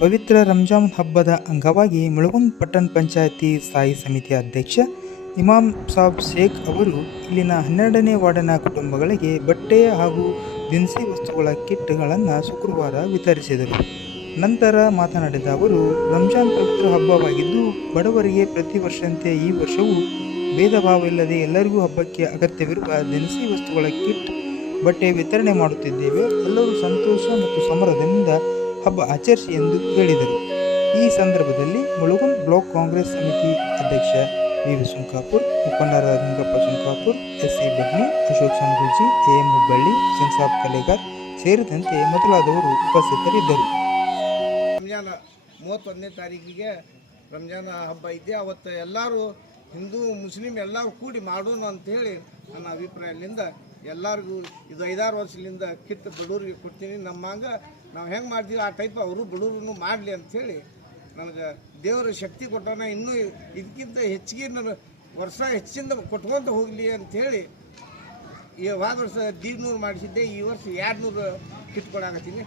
ಪವಿತ್ರ ರಂಜಾನ್ ಹಬ್ಬದ ಅಂಗವಾಗಿ ಮುಳಗುಂದ್ ಪಟ್ಟಣ ಪಂಚಾಯತಿ ಸ್ಥಾಯಿ ಸಮಿತಿಯ ಅಧ್ಯಕ್ಷ ಇಮಾಮ್ ಸಾಬ್ ಶೇಖ್ ಅವರು ಇಲ್ಲಿನ 12ನೇ ವಾರ್ಡಿನ ಕುಟುಂಬಗಳಿಗೆ ಬಟ್ಟೆ ಹಾಗೂ ದಿನಸಿ ವಸ್ತುಗಳ ಕಿಟ್ಗಳನ್ನು ಶುಕ್ರವಾರ ವಿತರಿಸಿದರು. ನಂತರ ಮಾತನಾಡಿದ ಅವರು, ರಂಜಾನ್ ಪವಿತ್ರ ಹಬ್ಬವಾಗಿದ್ದು ಬಡವರಿಗೆ ಪ್ರತಿ ವರ್ಷದಂತೆ ಈ ವರ್ಷವೂ ಭೇದ ಭಾವವಿಲ್ಲದೆ ಎಲ್ಲರಿಗೂ ಹಬ್ಬಕ್ಕೆ ಅಗತ್ಯವಿರುವ ದಿನಸಿ ವಸ್ತುಗಳ ಕಿಟ್, ಬಟ್ಟೆ ವಿತರಣೆ ಮಾಡುತ್ತಿದ್ದೇವೆ. ಎಲ್ಲರೂ ಸಂತೋಷ ಮತ್ತು ಸಮರದಿಂದ ಹಬ್ಬ ಆಚರಿಸಿ ಎಂದು ಹೇಳಿದರು. ಈ ಸಂದರ್ಭದಲ್ಲಿ ಮುಳಗುಂದ್ ಬ್ಲಾಕ್ ಕಾಂಗ್ರೆಸ್ ಸಮಿತಿ ಅಧ್ಯಕ್ಷ ವಿ. ಸುಂಕಾಪುರ್, ಮುಖಂಡರಾದ ಲಿಂಗಪ್ಪ ಸುಂಕಾಪುರ್, ಎಸ್.ಸಿ. ಬಗ್ನಿ, ಅಶೋಕ್ ಸನ್ಗುಲ್ಜಿ, ಎ.ಎಂ. ಹುಬ್ಬಳ್ಳಿ, ಸಿನ್ಸಾಬ್ ಕಲೆಗಾರ್ ಸೇರಿದಂತೆ ಮೊದಲಾದವರು ಉಪಸ್ಥಿತರಿದ್ದರು. ರಂಜಾನ್ 31ನೇ ತಾರೀಕಿಗೆ ರಂಜಾನ್ ಹಬ್ಬ ಇದೆ. ಅವತ್ತು ಎಲ್ಲರೂ ಹಿಂದೂ ಮುಸ್ಲಿಂ ಎಲ್ಲರೂ ಕೂಡಿ ಮಾಡೋಣ ಅಂಥೇಳಿ ನನ್ನ ಅಭಿಪ್ರಾಯದಿಂದ ಎಲ್ಲರಿಗೂ ಇದು 5-6 ವರ್ಷದಿಂದ ಕಿತ್ತು ಬಡವ್ರಿಗೆ ಕೊಡ್ತೀನಿ. ನಮ್ಮ ಹಂಗೆ ನಾವು ಹೆಂಗೆ ಮಾಡ್ತೀವಿ ಆ ಟೈಪ್ ಅವರು ಬಡವ್ರೂ ಮಾಡಲಿ ಅಂಥೇಳಿ ನನಗೆ ದೇವರು ಶಕ್ತಿ ಕೊಟ್ಟಾನ. ಇನ್ನೂ ಇದಕ್ಕಿಂತ ಹೆಚ್ಚಿಗೆ ನಾನು ವರ್ಷ ಹೆಚ್ಚಿಂದ ಕೊಟ್ಕೊತ ಹೋಗಲಿ ಅಂಥೇಳಿ ಈ ಹೋದ ವರ್ಷ 150 ಮಾಡಿಸಿದ್ದೆ, ಈ ವರ್ಷ 200 ಕಿಟ್ ಕೊಡಾಕತ್ತೀನಿ.